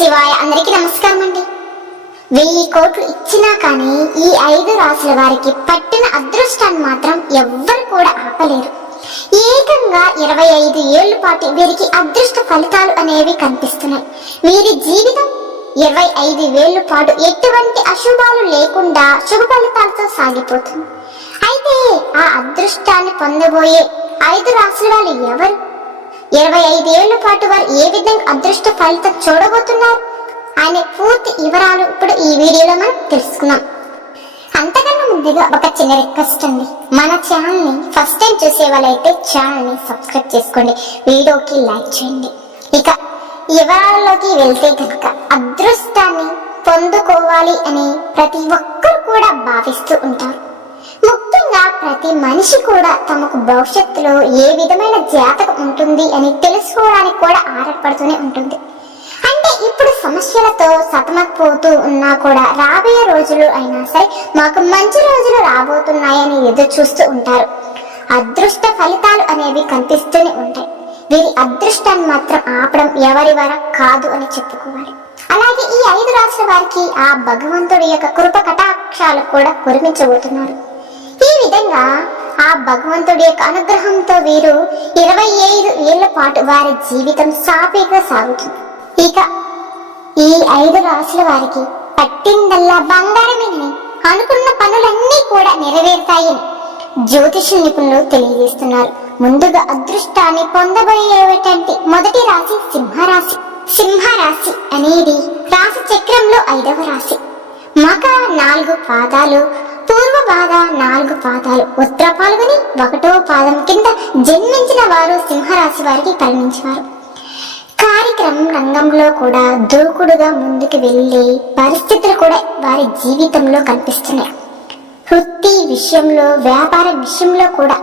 శివాయ. అందరికీ నమస్కారం అండి. 1000 కోట్లు ఇచ్చినా కానీ ఈ 5 రాశుల వారికి పట్టిన అదృష్టాన్ని మాత్రం ఎవ్వరు కూడా ఆపలేరు. ఏకంగా 25 ఏళ్ల పాటు వీరికి అదృష్ట ఫలితాలు అనేవి కనిపిస్తున్నాయి. వీరి జీవితం 25 ఏళ్ల పాటు ఎటువంటి అశుభాలు లేకుండా శుభ ఫలితాలతో సాగిపోతుంది. అయితే ఆ అదృష్టాన్ని పొందబోయే 5 రాశుల వాళ్ళు ఎవరు? 25 ఏళ్ల పాటు వారు ఏ విధంగా అదృష్ట ఫలితం చూడబోతున్నారు అనే పూర్తి వివరాలు ఇప్పుడు ఈ వీడియోలో మనం తెలుసుకుందాం. అంతకన్నా ముందుగా ఒక చిన్న రిక్వెస్ట్ అండి, మన ఛానల్ ని ఫస్ట్ టైం చూసే వాళ్ళైతే ఛానల్ ని సబ్స్క్రైబ్ చేసుకోండి, వీడియోకి లైక్ చేయండి. ఇక వివరాల్లోకి వెళ్తే కనుక అదృష్టాన్ని పొందుకోవాలి అని ప్రతి ఒక్కరు కూడా భావిస్తూ ఉంటారు. ముఖ్యంగా ప్రతి మనిషి కూడా తమకు భవిష్యత్తులో ఏ విధమైన జాతకం ఉంటుంది అని తెలుసుకోవడానికి కూడా ఆరాటపడుతూనే ఉంటుంది. అంటే ఇప్పుడు సమస్యలతో సతమతపోతూ ఉన్నా కూడా రాబోయే రోజులు అయినా సరే మాకు మంచి రోజులు రాబోతున్నాయని ఎదురు చూస్తూ ఉంటారు. అదృష్ట ఫలితాలు అనేవి కనిపిస్తూనే ఉంటాయి. వీరి అదృష్టాన్ని మాత్రం ఆపడం ఎవరి వర కాదు అని చెప్పుకోవాలి. అలాగే ఈ 5 రాశుల వారికి ఆ భగవంతుడి యొక్క కృప కటాక్షాలు కూడా కురిపించబోతున్నారు. ఈ విధంగా ఆ భగవంతుడి యొక్క అనుగ్రహంతో వీరు 25 ఏళ్ల పాటు వారి జీవితం సాఫీగా సాగుతుంది. ఇక ఈ 5 రాశుల వారికి పట్టిందల్లా బంగారమేనని, అనుకున్న పనులన్నీ కూడా నెరవేరుతాయని జ్యోతిష నిపుణులు తెలియజేస్తున్నారు. ముందుగా అదృష్టాన్ని పొందబోయేటువంటి మొదటి రాశి సింహరాశి. సింహరాశి అనేది రాశి చక్రంలో 5వ రాశి. మక 4 పాదాలు, పూర్వ పాద 4 పాదాలు, ఉత్తర పాల్గొని 1వ పాదం కింద జన్మించిన వారు సింహరాశి వారికి పరిగణించేవారు. కార్యక్రమం రంగంలో కూడా దూకుడుగా ముందుకు వెళ్లే పరిస్థితులు కూడా వారి జీవితంలో కనిపిస్తున్నాయి. వృత్తి విషయంలో, వ్యాపార విషయంలో కూడా,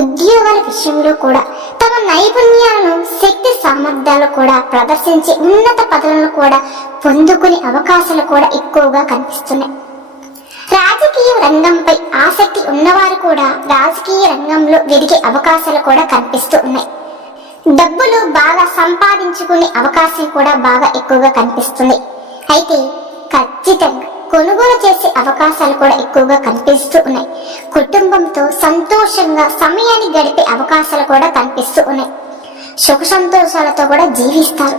ఉద్యోగాల విషయంలో కూడా తమ నైపుణ్యాలను, శక్తి సామర్థ్యాలు కూడా ప్రదర్శించి ఉన్నత పదవులను కూడా పొందుకునే అవకాశాలు కూడా ఎక్కువగా కనిపిస్తున్నాయి. రాజకీయ రంగంపై ఆసక్తి ఉన్నవారు కూడా రాజకీయ రంగంలో వెదిగే అవకాశాలు కూడా కనిపిస్తూ ఉన్నాయి. డబ్బులు బాగా సంపాదించుకునే అవకాశం కూడా బాగా ఎక్కువగా కనిపిస్తుంది. అయితే ఖచ్చితంగా కొనుగోలు చేసే అవకాశాలు కూడా ఎక్కువగా కనిపిస్తూ ఉన్నాయి. కుటుంబంతో సంతోషంగా సమయాన్ని గడిపే అవకాశాలు కూడా కనిపిస్తూ ఉన్నాయి. సుఖ సంతోషాలతో కూడా జీవిస్తారు.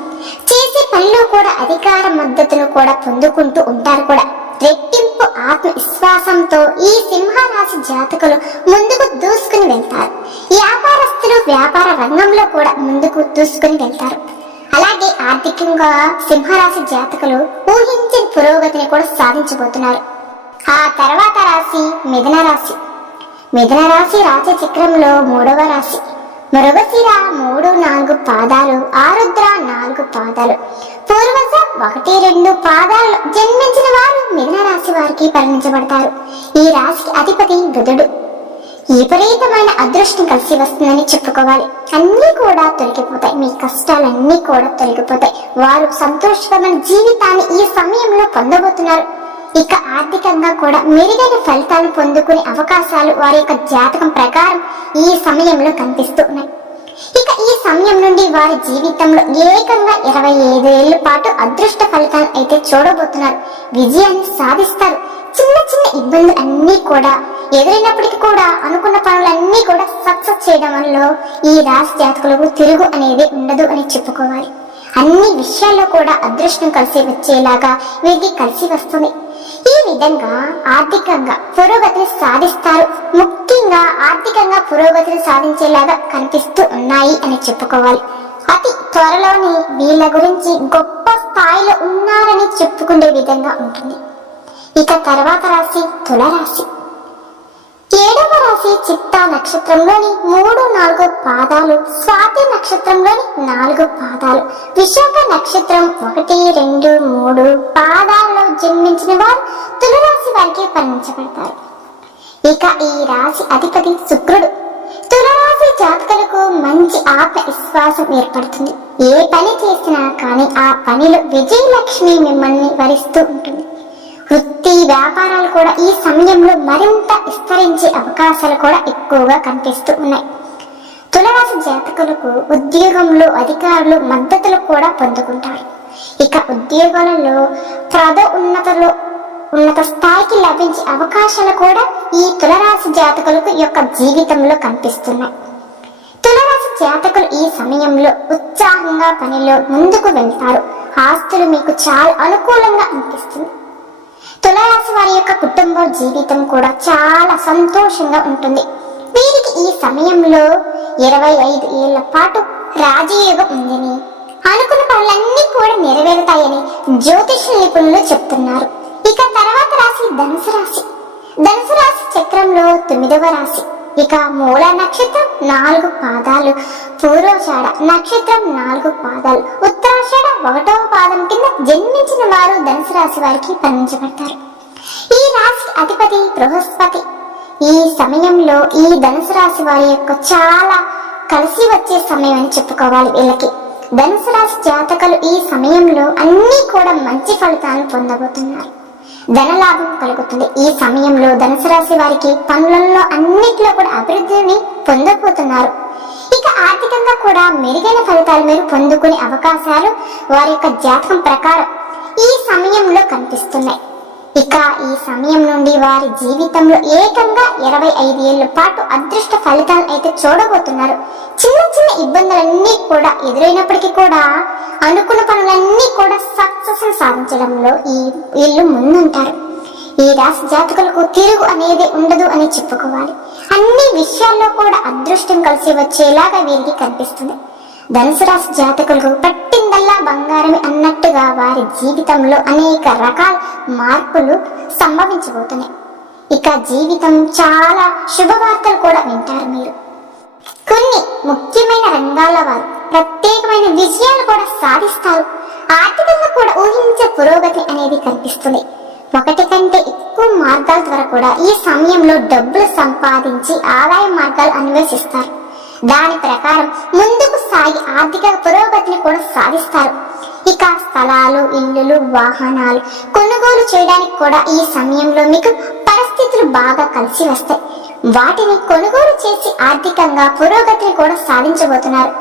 చేసే పనిలో కూడా అధికార మద్దతును కూడా పొందుకుంటూ ఉంటారు కూడా. రెట్టింపు ఆత్మవిశ్వాసంతో ఈ సింహరాశి జాతకులు ముందుకు దూసుకుని వెళ్తారు. వ్యాపారస్తులు వ్యాపార రంగంలో కూడా ముందుకు దూసుకుని వెళ్తారు. అలాగే ఆర్థికంగా సింహరాశి జాతకులు ఊహించిన పురోగతిని కూడా సాధించబోతున్నారు. ఆ తర్వాత రాశి మిథున రాశి. మిథున రాశి రాశి చక్రంలో 3వ రాశి. మృగశిర 3, 4 పాదాలు, ఆరుద్ర 4 పాదాలు, పూర్వజ 1, 2 పాదాలు జన్మించిన వారు మిథున రాశి వారికి పరిగణించబడతారు. ఈ రాశికి అధిపతి బుధుడు. విపరీతమైన అదృష్టం కలిసి వస్తుందని చెప్పుకోవాలి. అన్నీ కూడా తొలగిపోతాయి, మీ కష్టాలన్నీ కూడా తొలగిపోతాయి. వారు సంతోషకరమైన జీవితాన్ని ఈ సమయంలో పొందబోతున్నారు. ఇక ఆర్థికంగా కూడా మెరుగైన ఫలితాలను పొందుకునే అవకాశాలు వారి యొక్క జాతకం ప్రకారం ఈ సమయంలో కనిపిస్తూ ఉన్నాయి. ఇక ఈ సమయం నుండి వారి జీవితంలో ఏకంగా 25 ఏళ్ల పాటు అదృష్ట ఫలితాలు అయితే చూడబోతున్నారు. విజయాన్ని సాధిస్తారు. చిన్న చిన్న ఇబ్బందులు అన్నీ కూడా ఎదురైనప్పటికీ కూడా అనుకున్న పనులన్నీ కూడా సక్సెస్ చేయడం వల్ల ఈ రాశి జాతకులకు తిరుగు అనేది ఉండదు అని చెప్పుకోవాలి. అన్ని విషయాల్లో కూడా అదృష్టం కలిసి వచ్చేలాగా వీరికి కలిసి వస్తుంది. ఈ విధంగా ఆర్థికంగా పురోగతిని సాధిస్తారు. ముఖ్యంగా ఆర్థికంగా పురోగతిని సాధించేలాగా కనిపిస్తూ ఉన్నాయి అని చెప్పుకోవాలి. అతి త్వరలోనే వీళ్ళ గురించి గొప్ప స్థాయిలో ఉన్నారని చెప్పుకునే విధంగా ఉంటుంది. ఇక తర్వాత రాశి తులరాశి. 7వ రాశి చిత్తా నక్షత్రంలోని 3, 4 పాదాలు, స్వాతి నక్షత్రంలోని 4 పాదాలు, విశాఖ నక్షత్రం 1, 2, 3 పాదాలలో జన్మించిన వారు తులరాశి వారికి పరిగణించబడతారు. ఇక ఈ రాశి అధిపతి శుక్రుడు. తులరాశి జాతకులకు మంచి ఆత్మవిశ్వాసం ఏర్పడుతుంది. ఏ పని చేసినా కానీ ఆ పనిలో విజయలక్ష్మి మిమ్మల్ని వరిస్తూ ఉంటుంది. వృత్తి వ్యాపారాలు కూడా ఈ సమయంలో మరింత విస్తరించే అవకాశాలు కూడా ఎక్కువగా కనిపిస్తూ ఉన్నాయి. తులరాశి జాతకులకు ఉద్యోగంలో అధికారులు మద్దతులు కూడా పొందుకుంటారు. ఇక ఉద్యోగాలలో ఉన్నత స్థాయికి లభించే అవకాశాలు కూడా ఈ తులారాశి జాతకులకు యొక్క జీవితంలో కనిపిస్తున్నాయి. తులారాశి జాతకులు ఈ సమయంలో ఉత్సాహంగా పనిలో ముందుకు వెళ్తారు. ఆస్తులు మీకు చాలా అనుకూలంగా అనిపిస్తుంది. తులారాశి వారి యొక్క కుటుంబ జీవితం కూడా చాలా సంతోషంగా ఉంటుంది. వీరికి ఈ సమయంలో 25 ఏళ్ల పాటు రాజయోగం ఉందని, అనుకున్న పనులన్నీ కూడా నెరవేరుతాయని జ్యోతిష నిపుణులు చెప్తున్నారు. ఇక తర్వాత రాశి ధనుసు రాశి. ధనుసు రాశి చక్రంలో 9వ రాశి. ఇక మూల నక్షత్రం 4 పాదాలు, పూర్వషాఢ నక్షత్రం 4 పాదాలు, ఉత్తరాషాఢ 1వ పాదం కింద జన్మించిన వారు ధనుసు రాశి వారికి పరిగణించబడతారు. ఈ రాశి అధిపతి బృహస్పతి. ఈ సమయంలో ఈ ధనుసు రాశి వారి యొక్క చాలా కలిసి వచ్చే సమయం అని చెప్పుకోవాలి. వీళ్ళకి ధనుసు రాశి జాతకులు ఈ సమయంలో అన్ని కూడా మంచి ఫలితాలను పొందబోతున్నారు. ధనలాభం కలుగుతుంది. ఈ సమయంలో ధనుసు రాశి వారికి పనులలో అన్నిట్లో కూడా అభివృద్ధిని పొందబోతున్నారు. ఇక ఆర్థికంగా కూడా మెరుగైన ఫలితాలు మీరు పొందుకునే అవకాశాలు వారి యొక్క జాతకం ప్రకారం ఈ సమయంలో కనిపిస్తున్నాయి. ఇక ఈ సమయం నుండి వారి జీవితంలో ఏకంగా 25 ఏళ్ల పాటు అదృష్ట ఫలితాలు అయితే చూడబోతున్నారు. చిన్న చిన్న ఇబ్బందులన్నీ కూడా ఎదురైనప్పటికీ కూడా అనుకున్న పనులన్నీ కూడా సక్సెస్ సాధించడంలో వీళ్ళు ముందుంటారు. ఈ రాశి జాతకులకు తిరుగు అనేది ఉండదు అని చెప్పుకోవాలి. అన్ని విషయాల్లో కూడా అదృష్టం కలిసి వచ్చేలాగా వీరికి కనిపిస్తుంది. ధనుసు రాశి జాతకులకు పట్టిందల్లా బంగారమే అన్నట్టుగా వారి జీవితంలో అనేక రకాల మార్పులు సంభవించబోతున్నాయి. ఇక జీవితం చాలా శుభవార్తలు కూడా వింటారు మీరు. కొన్ని ముఖ్యమైన రంగాల వారు ప్రత్యేకమైన విజయాలు కూడా సాధిస్తారు. ఆర్థికంగా కూడా ఊహించే పురోగతి అనేది కనిపిస్తుంది. ఒకటి కంటే ఎక్కువ మార్గాల ద్వారా కూడా ఈ సమయంలో డబ్బులు సంపాదించి ఆదాయ మార్గాలు అన్వేషిస్తారు. దాని ప్రకారం ముందుకు సాగి ఆర్థిక పురోగతిని కూడా సాధిస్తారు. ఇక స్థలాలు, ఇల్లులు, వాహనాలు కొనుగోలు చేయడానికి కూడా ఈ సమయంలో మీకు పరిస్థితులు బాగా కలిసి వస్తాయి. వాటిని కొనుగోలు చేసి ఆర్థికంగా పురోగతిని కూడా సాధించబోతున్నారు.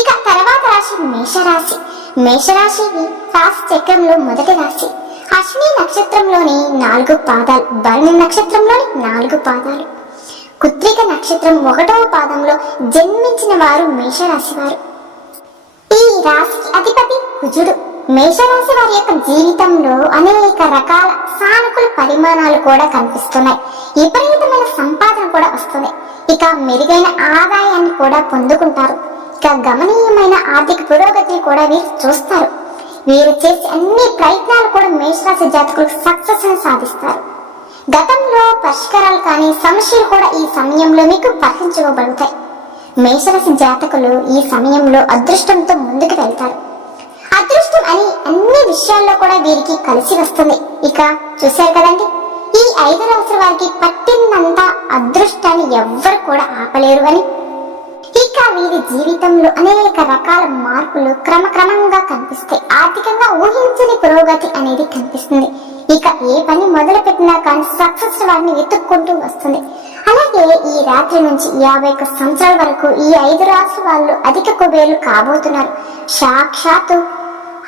ఇక తర్వాత రాశి మేషరాశి. మేషరాశి రాశి చక్రంలో మొదటి రాశి. అశ్విని నక్షత్రంలోని 4 పాదాలు, భరణి నక్షత్రంలోని 4 పాదాలు, కృత్తిక నక్షత్రం 1వ పాదంలో జన్మించిన వారు మేషరాశి వారు. ఈ రాశికి అధిపతి కుజుడు. మేషరాశి వారి యొక్క జీవితంలో అనేక రకాల సానుకూల పరిమాణాలు కూడా కనిపిస్తున్నాయి. విపరీతమైన సంపాదన కూడా వస్తుంది. ఇక మెరుగైన ఆదాయాన్ని కూడా పొందుకుంటారు. ఇక గమనీయమైన ఆర్థిక పురోగతిని కూడా వీరు చూస్తారు. వీరు చేసే అన్ని ప్రయత్నాలు కూడా మేషరాశి జాతకులు సక్సెస్ ని సాధిస్తారు. గతంలో పరిష్కారాలు కానీ సమస్యలు కూడా ఈ సమయంలో మీకు పరిహరించబడతాయి. మేషరాశి జాతకులు ఈ సమయంలో అదృష్టంతో ముందుకు వెళ్తారు. అదృష్టం అని అన్ని విషయాల్లో కూడా వీరికి కలిసి వస్తుంది. ఇక చూశారు కదండి, ఈ 5 రాశుల వారికి పట్టిందంతా అదృష్టాన్ని ఎవ్వరు కూడా ఆపలేరు అని. ఇక వీరి జీవితంలో అనేక రకాల మార్పులు క్రమక్రమంగా కనిపిస్తాయి. ఆర్థికంగా ఊహించని పురోగతి అనేది కనిపిస్తుంది. ఇక ఏ పని మొదలు పెట్టినా కానీ సక్సెస్ వారిని వెతుక్కుంటూ వస్తుంది. అలాగే ఈ రాత్రి నుంచి 51 సంవత్సరాల వరకు ఈ 5 రాశుల వాళ్ళు అధిక కుబేర్లు కాబోతున్నారు. సాక్షాత్తు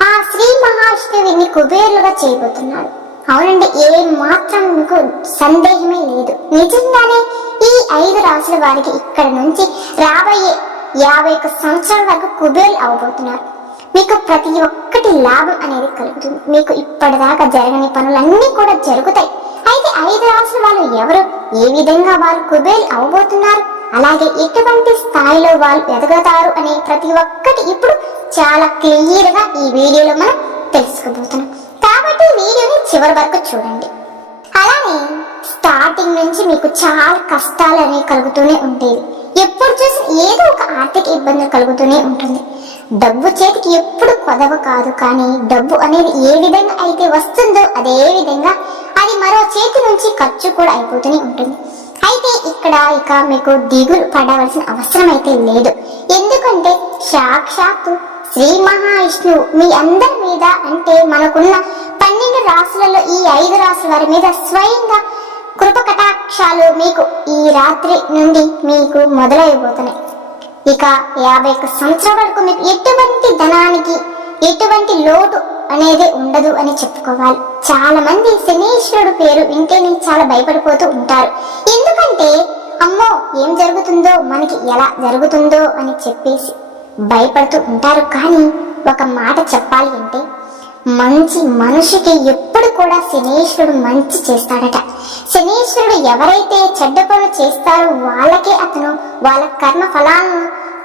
ఆ శ్రీ మహావిష్ణువుని కుబేర్లుగా చేయబోతున్నాడు. అవునండి, ఏ మాత్రం మీకు సందేహమే లేదు. నిజంగానే ఈ 5 రాశుల వారికి ఇక్కడ నుంచి రాబోయే 51 సంవత్సరాల వరకు కుబేర్లు అవబోతున్నారు. మీకు ప్రతి ఒక్కటి లాభం అనేది కలుగుతుంది. మీకు ఇప్పటిదాకా జరగని పనులన్నీ కూడా జరుగుతాయి. అయితే 5 రాశుల వాళ్ళు ఎవరు, ఏ విధంగా వాళ్ళు కుబేర్లు అవబోతున్నారు, అలాగే ఎటువంటి స్థాయిలో వాళ్ళు ఎదగతారు అనే ప్రతి ఒక్కటి ఇప్పుడు చాలా క్లియర్ గా ఈ వీడియోలో మనం తెలుసుకోబోతున్నాం. కాబట్టి వీడియోని చివరి వరకు చూడండి. అలానే స్టార్టింగ్ నుంచి మీకు చాలా కష్టాలు అనేవి కలుగుతూనే ఉండేవి. ఎప్పుడు చూసి ఏదో ఒక ఆర్థిక ఇబ్బంది కలుగుతూనే ఉంటుంది. డబ్బు చేతికి ఎప్పుడు కొదవ కాదు, కానీ డబ్బు అనేది ఏ విధంగా అయితే వస్తుందో అదే విధంగా అది మరో చేతి నుంచి ఖర్చు కూడా అయిపోతూనే ఉంటుంది. అయితే ఇక్కడ ఇక మీకు దిగులు పడవలసిన అవసరం అయితే లేదు. ఎందుకంటే సాక్షాత్తు శ్రీ మహావిష్ణువు మీ అందరి మీద, అంటే మనకున్న 12 రాశులలో ఈ 5 రాశుల వారి మీద స్వయంగా కృప కటాక్షాలు మీకు ఈ రాత్రి నుండి మీకు మొదలైపోతున్నాయి. ఇక 51 సంవత్సరాల వరకు మీకు ఎటువంటి ధనానికి ఎటువంటి లోటు అనేది ఉండదు అని చెప్పుకోవాలి. చాలా మంది శనీశ్వరుడు పేరు వింటేనే చాలా భయపడిపోతూ ఉంటారు. ఎందుకంటే అమ్మో ఏం జరుగుతుందో, మనకి ఎలా జరుగుతుందో అని చెప్పేసి భయపడుతూ ఉంటారు. కానీ ఒక మాట చెప్పాలి అంటే, మంచి మనిషికి ఎప్పుడు కూడా శనీశ్వరుడు మంచి చేస్తాడట. శనీశ్వరుడు ఎవరైతే చెడ్డ పనులు చేస్తారో వాళ్ళకే అతను వాళ్ళ కర్మ ఫలాలను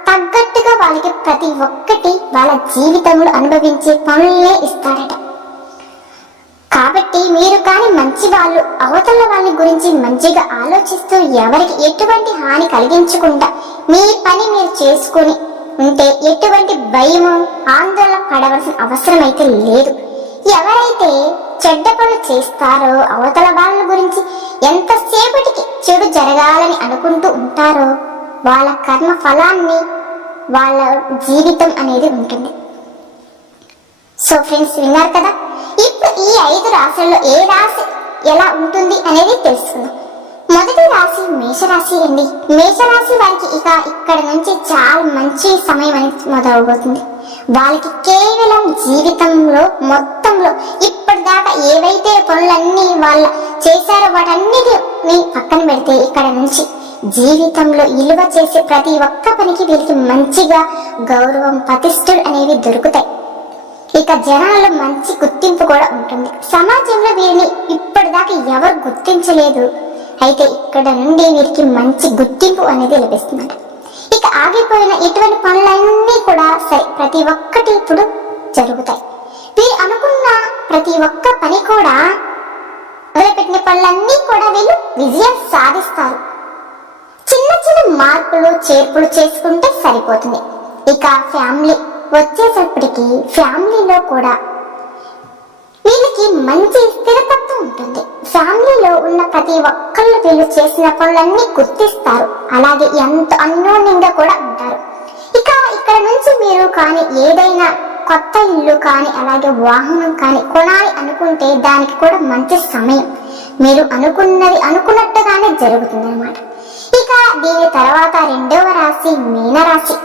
తగ్గట్టుగా వాళ్ళకి ప్రతి ఒక్కటి వాళ్ళ జీవితంలో అనుభవించే పనులనే ఇస్తాడట. కాబట్టి మీరు కానీ మంచి వాళ్ళు అవతల వాళ్ళ గురించి మంచిగా ఆలోచిస్తూ ఎవరికి ఎటువంటి హాని కలిగించకుండా మీ పని మీరు చేసుకుని ఉంటే ఎటువంటి భయము ఆందోళన పడవలసిన అవసరం అయితే లేదు. ఎవరైతే చెడ్డ పనులు చేస్తారో అవతల వాళ్ళ గురించి ఎంతసేపటికి చెడు జరగాలని అనుకుంటూ ఉంటారో వాళ్ళ కర్మ ఫలాన్ని వాళ్ళ జీవితం అనేది ఉంటుంది. సో ఫ్రెండ్స్, విన్నారు కదా. ఇప్పుడు ఈ 5 రాశుల్లో ఏ రాశి ఎలా ఉంటుంది అనేది తెలుసుకుందాం. మొదటి రాశి మేషరాశి అండి. మేషరాశి వారికి ఇక్కడ నుంచి చాలా మంచి సమయం అనేది మొదలవబోతుంది. వాళ్ళకి కేవలం జీవితంలో మొత్తంలో ఇప్పటిదాకా ఏవైతే పనులన్నీ వాళ్ళ చేశారో వాటన్నిటిని పక్కన పెడితే ఇక్కడ నుంచి జీవితంలో విలువ చేసే ప్రతి ఒక్క పనికి వీరికి మంచిగా గౌరవం ప్రతిష్టలు అనేవి దొరుకుతాయి. ఇక జనాల్లో మంచి గుర్తింపు కూడా ఉంటుంది. సమాజంలో వీరిని ఇప్పటిదాకా ఎవరు గుర్తించలేదు, అయితే ఇక్కడ నుండి వీరికి మంచి గుర్తింపు అనేది లభిస్తుంది. ఇక ఆగిపోయిన ఇటువంటి పనులన్నీ కూడా సరే ప్రతి ఒక్కటి ఇప్పుడు జరుగుతాయి. వీరు అనుకున్న ప్రతి ఒక్క పని కూడా మొదలుపెట్టిన పనులన్నీ కూడా వీళ్ళు విజయం సాధిస్తారు. చిన్న చిన్న మార్పులు చేర్పులు చేసుకుంటే సరిపోతుంది. ఇక ఫ్యామిలీ వచ్చేసప్పటికి ఫ్యామిలీలో కూడా వీళ్ళకి మంచి స్థిరతత్వం ఉంటుంది. ఫ్యామిలీలో ఉన్న ప్రతి ఒక్కళ్ళు వీళ్ళు చేసిన పనులన్నీ గుర్తిస్తారు. అలాగే ఎంతో అన్యోన్యంగా కూడా ఉంటారు. ఇక ఇక్కడ నుంచి మీరు కానీ ఏదైనా కొత్త ఇల్లు కానీ అలాగే వాహనం కానీ కొనాలి అనుకుంటే దానికి కూడా మంచి సమయం. మీరు అనుకున్నది అనుకున్నట్టుగానే జరుగుతుంది అన్నమాట. ఇక దీని తర్వాత రెండవ రాశి మీనరాశి.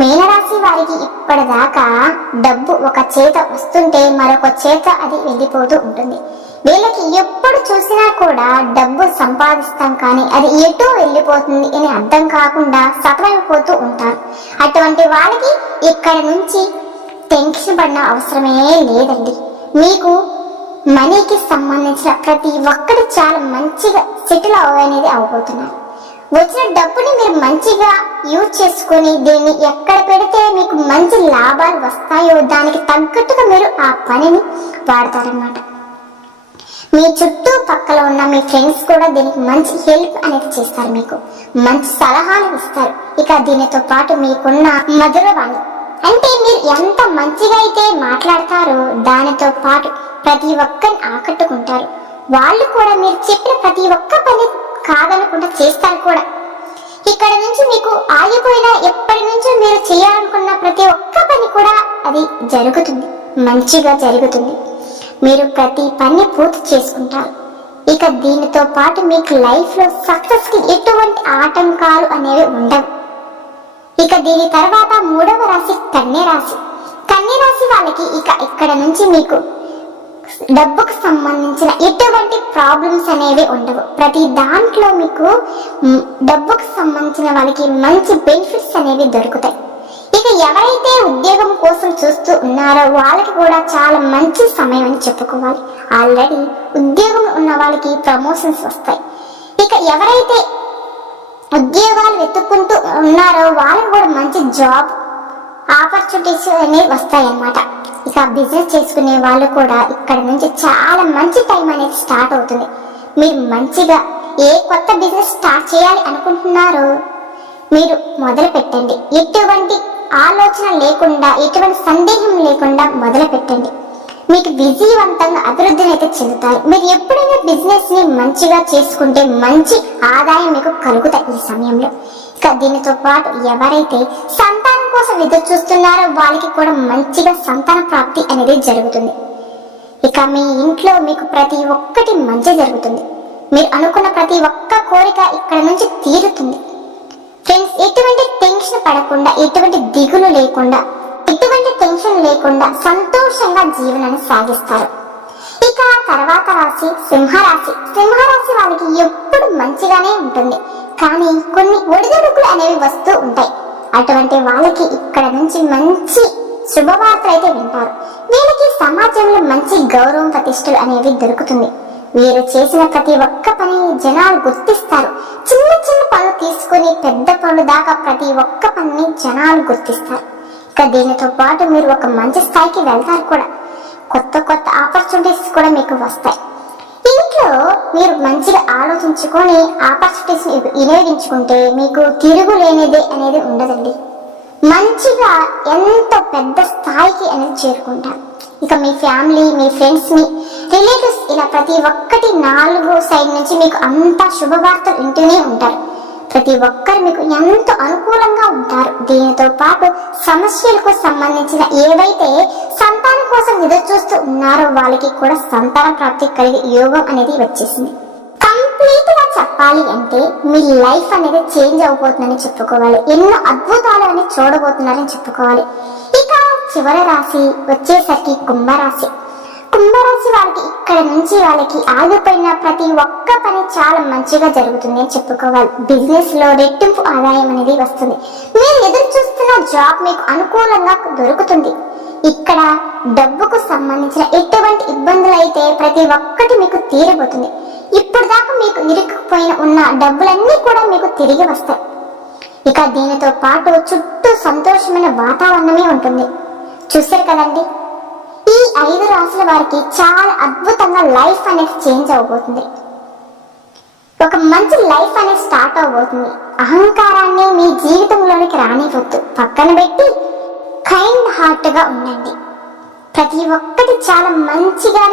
మీనరాశి వారికి ఇప్పటిదాకా డబ్బు ఒక చేత వస్తుంటే మరొక చేత అది వెళ్ళిపోతూ ఉంటుంది. వీళ్ళకి ఎప్పుడు చూసినా కూడా డబ్బు సంపాదిస్తాం కానీ అది ఎటో వెళ్ళిపోతుంది అని అర్థం కాకుండా సతమైపోతూ ఉంటారు. అటువంటి వాళ్ళకి ఇక్కడ నుంచి టెన్షన్ పడిన అవసరమే లేదండి. మీకు మనీకి సంబంధించిన ప్రతి ఒక్కటి చాలా మంచిగా సెటిల్ అనేది అవబోతున్నారు. వచ్చిన డబ్బుని మీరు మంచిగా యూజ్ చేసుకుని దీన్ని ఎక్కడ పెడితే మీకు మంచి లాభాలు వస్తాయో దానికి తగ్గట్టుగా మీరు ఆ పనిని వాడతారన్నమాట. మీ చుట్టూ పక్కల ఉన్న మీ ఫ్రెండ్స్ కూడా దీనికి మంచి హెల్ప్ అనేది చేస్తారు, మీకు మంచి సలహాలు ఇస్తారు. ఇక దీనితో పాటు మీకున్న మధురవాణి అంటే మీరు ఎంత మంచిగా అయితే మాట్లాడతారో దానితో పాటు ప్రతి ఒక్కరిని ఆకట్టుకుంటారు. వాళ్ళు కూడా మీరు చెప్పిన ప్రతి ఒక్క పని కాదనకుండా చేస్తారు కూడా. ఇక్కడ నుంచి మీకు ఆగిపోయిన ఎప్పటి నుంచో మీరు చేయాలనుకున్న ప్రతి ఒక్క పని కూడా అది జరుగుతుంది, మంచిగా జరుగుతుంది. మీరు ప్రతి పని పూర్తి చేసుకుంటారు. ఇక దీనితో పాటు మీకు లైఫ్ లో సక్సెస్ కి ఎటువంటి ఆటంకాలు అనేవి ఉండవు. ఇక దీని తర్వాత మూడవ రాశి కన్యరాశి. కన్యరాశి వాళ్ళకి ఇక్కడ నుంచి మీకు డబ్బుకు సంబంధించిన ఎటువంటి ప్రాబ్లమ్స్ అనేవి ఉండవు. ప్రతి దాంట్లో మీకు డబ్బుకు సంబంధించిన వాళ్ళకి మంచి బెనిఫిట్స్ అనేవి దొరుకుతాయి. ఇక ఎవరైతే ఉద్యోగం కోసం చూస్తూ ఉన్నారో వాళ్ళకి కూడా చాలా మంచి సమయం అని చెప్పుకోవాలి. ఆల్రెడీ ఉద్యోగం ఉన్న వాళ్ళకి ప్రమోషన్స్ వస్తాయి. ఇక ఎవరైతే ఉద్యోగాలు వెతుక్కుంటూ ఉన్నారో వాళ్ళకి కూడా మంచి జాబ్ ఆపర్చునిటీస్ అనేవి వస్తాయి అన్నమాట. ఇక బిజినెస్ చేసుకునే వాళ్ళు కూడా ఇక్కడ నుంచి చాలా మంచి టైం అనేది స్టార్ట్ అవుతుంది. మీరు మంచిగా ఏ కొత్త బిజినెస్ స్టార్ట్ చేయాలి అనుకుంటున్నారో మీరు మొదలు పెట్టండి. ఎటువంటి ఆలోచన లేకుండా ఎటువంటి సందేహం లేకుండా మొదలు పెట్టండి. మీకు విజయవంతంగా అభివృద్ధిని అయితే చెందుతారు. మీరు ఎప్పుడైనా బిజినెస్ ని మంచిగా చేసుకుంటే మంచి ఆదాయం మీకు కలుగుతాయి ఈ సమయంలో. ఇక దీనితో పాటు ఎవరైతే సంతానం కోసం ఎదురు చూస్తున్నారో వాళ్ళకి కూడా మంచిగా సంతాన ప్రాప్తి అనేది జరుగుతుంది. ఇక మీ ఇంట్లో మీకు ప్రతి ఒక్కటి మంచి జరుగుతుంది. మీరు అనుకున్న ప్రతి ఒక్క కోరిక ఇక్కడ నుంచి తీరుతుంది. ఫ్రెండ్స్, ఎటువంటి టెన్షన్ పడకుండా ఎటువంటి దిగులు లేకుండా ఎటువంటి టెన్షన్ లేకుండా సంతోషంగా జీవనాన్ని సాగిస్తారు. ఇక తర్వాత రాశి సింహరాశి. సింహరాశి వాళ్ళకి ఎప్పుడు మంచిగానే ఉంటుంది, కానీ కొన్ని ఒడిదుడుకులు అనేవి వస్తూ ఉంటాయి. అటువంటి వాళ్ళకి ఇక్కడ నుంచి మంచి శుభవార్త అయితే వింటారు. వీళ్ళకి సమాజంలో మంచి గౌరవం ప్రతిష్టలు అనేవి దొరుకుతుంది. వీరు చేసిన ప్రతి ఒక్క పని జనాలు గుర్తిస్తారు. చిన్న చిన్న పనులు తీసుకుని పెద్ద పనులు దాకా ప్రతి ఒక్క పనిని జనాలు గుర్తిస్తారు. ఇక దీనితో పాటు మీరు ఒక మంచి స్థాయికి వెళ్తారు కూడా. కొత్త కొత్త ఆపర్చునిటీస్ కూడా మీకు వస్తాయి. ఇంట్లో మీరు మంచిగా ఆలోచించుకొని ఆపర్చునిటీస్ వినియోగించుకుంటే మీకు తిరుగులేనిదే అనేది ఉండదండి. మంచిగా ఎంతో పెద్ద స్థాయికి అనేది చేరుకుంటారు. ఇక మీ ఫ్యామిలీ, మీ ఫ్రెండ్స్, మీ రిలేటివ్స్ ఇలా ప్రతి ఒక్కటి 4 సైడ్ నుంచి మీకు అంతా శుభవార్తలు వింటూనే ఉంటారు. ప్రతి ఒక్కరు మీకు ఎంతో అనుకూలంగా ఉంటారు. దీనితో పాటు సమస్యలకు సంబంధించిన ఏవైతే సంతానం కోసం ఎదురు చూస్తూ ఉన్నారో వాళ్ళకి కూడా సంతాన ప్రాప్తి కలిగే యోగం అనేది వచ్చేసింది. కంప్లీట్ గా చెప్పాలి అంటే మీ లైఫ్ అనేది చేంజ్ అవబోతుందని చెప్పుకోవాలి. ఎన్నో అద్భుతాలు అని చూడబోతున్నారని చెప్పుకోవాలి. ఇక చివరి రాశి వచ్చేసరికి కుంభరాశి. కుంభరాశి వాళ్ళకి ఇక్కడ నుంచి వాళ్ళకి ఆగిపోయిన ప్రతి ఒక్క పని చాలా మంచిగా జరుగుతుంది అని చెప్పుకోవాలి. బిజినెస్ లో రెట్టింపు ఆదాయం అనేది వస్తుంది. మీరు ఎదురు చూస్తున్న జాబ్ మీకు అనుకూలంగా దొరుకుతుంది. ఇక్కడ డబ్బుకు సంబంధించిన ఎటువంటి ఇబ్బందులు అయితే ప్రతి ఒక్కటి మీకు తీరబోతుంది. ఇప్పుడు దాకా మీకు ఇరుక్కుపోయిన ఉన్న డబ్బులన్నీ కూడా మీకు తిరిగి వస్తాయి. ఇక దీనితో పాటు చుట్టూ సంతోషమైన వాతావరణమే ఉంటుంది. చూశారు కదండి, ఈ 5 రాశుల వారికి చాలా అద్భుతంగా లైఫ్ అనేది చేంజ్ అవబోతుంది. ఒక మంచి లైఫ్ అనేది స్టార్ట్ అవబోతుంది. అహంకారాన్ని మీ జీవితంలోనికి రానివ్వద్దు, పక్కన పెట్టి కైండ్ హార్ట్ గా ఉండండి. ప్రతి ఒక్కటి చాలా మంచిగానే